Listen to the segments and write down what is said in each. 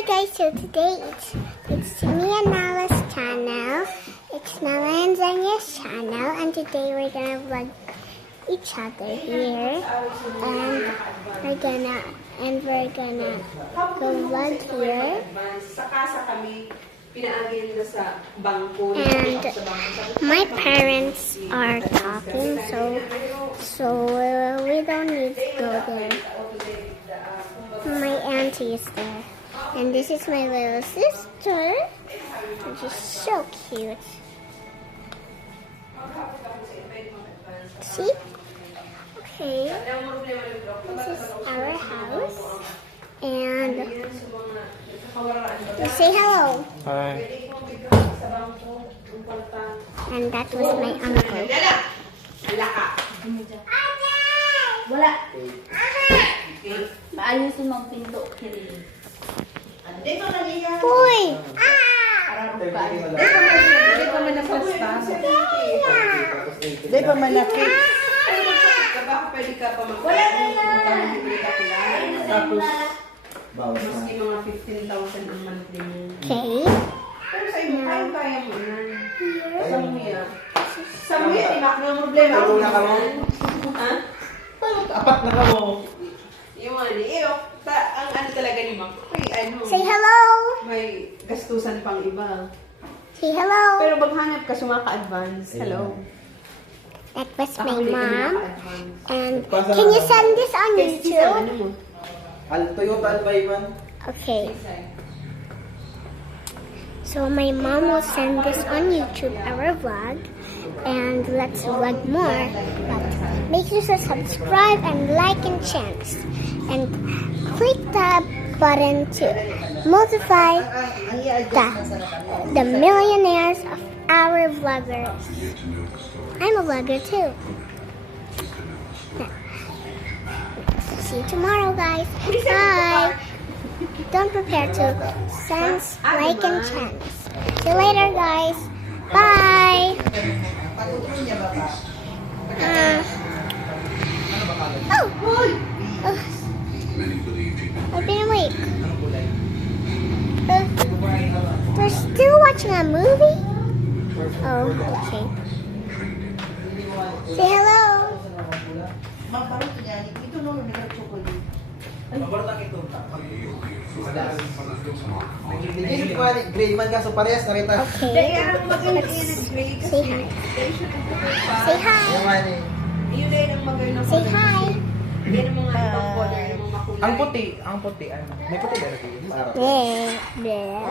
Hi guys, so today it's me and Nala's channel. It's Nala and Zanya's channel, and today we're gonna vlog each other here, and we're gonna go vlog here. And my parents are talking, so we don't need to go there. My auntie is there. And this is my little sister, which is so cute. See? Okay. This is our house. And we say hello. Hi. And that was my uncle. Wala. Maayos yung mga pinto. Uy! Hindi pa malapasta. Hindi pa malaki. Pwede ka pa wala na yan. Tapos, maski mga 15,000 ang monthly mo. Okay. Pero sa iyo, kaya mo yan. Samuya. Samuya, imak na problema. Palo na ka mo? Ha? Apat na ka mo. Yung ang ano talaga ni Ma'am, Say hello! may gastusan pang iba. Say hello! Pero pag hanap ka, sumaka-advance. Hello. That was my Ako, hindi mom. naka-advance. And can you send this on YouTube? Ano mo? Toyota Albayman. Okay. So my mom will send this on YouTube, our vlog, and let's vlog more. But make sure to subscribe and like and share, and click the button to multiply the millionaires of our vloggers. I'm a vlogger too. See you tomorrow, guys. Bye. Don't forget to send like and chance. See you later, guys. Bye. I've been awake. We're still watching a movie? Oh, okay. Say hello. Grade man ka, so parehas na rin. Okay. Say hi. Say hi. Say hi. Ang puti, ano? May puti ba rin? Yeah.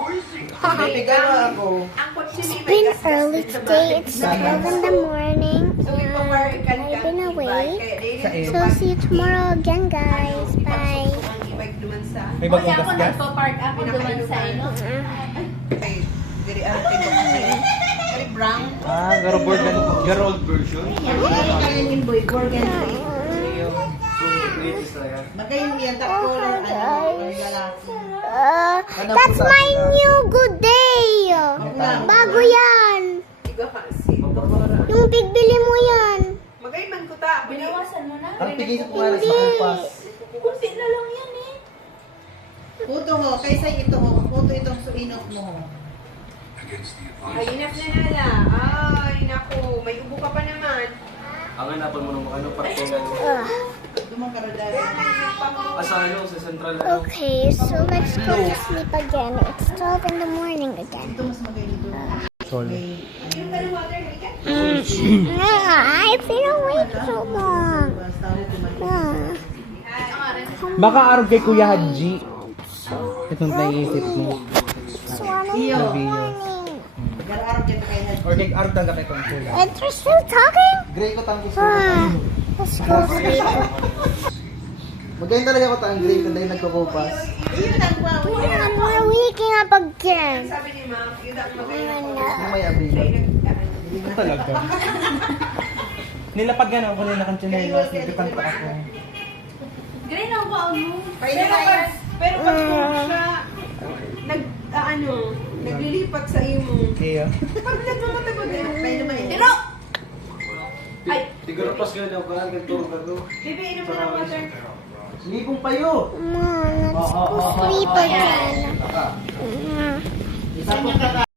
Puti ka na ako. It's been early today. It's 12 in the morning. And I've been awake. So see you tomorrow again, guys. Bye. May bagong gas gas? Nagpa-park ako duman sa ino. Brown. Garold version. That's my new good day. Bago yan. Yung bigbili mo yan. Magayman ko ta. Binawasan mo na. Ang tigil ko nga sa kupas. Kunti na lang yan eh. Puto mo, kaysa ito mo. Puto itong suinok mo. Ay, enough na nala. Ay, naku. May ubo ka pa naman. Ang hanapan mo ng ano, parkingan. Dumang karadari. Asahan sa central. Okay, so let's go to sleep again. It's 12 in the morning again. Ito mas magaling dito. Sorry. I've been awake so long. Baka araw kay Kuya Haji. Itong naiisip mo. It's 1 in the morning. Gar-arap dyan kayo na. Or kay araw talaga kay Kuya. And we're still talking? Gray ko tangko Let's go sleep. Magayon talaga ako tang gray kung dahil nagkukupas. Man, we're waking up again. Sabi ni Ma'am, yun ang Yung may abri. Ito talaga. Nilapag gano'n ako nila kang chinelas. Nagkakanta ako. Green ang baon mo. Pero pag siya, naglilipat sa iyo mo. Iya. Pag nagmamatagod din. Kayo naman eh. Pero, ay, Siguro pas gano'n ako. Nagturo ka to. Bibi, inom na ng water. Libong payo. Ma, let's go sleep again. Ma. Isa po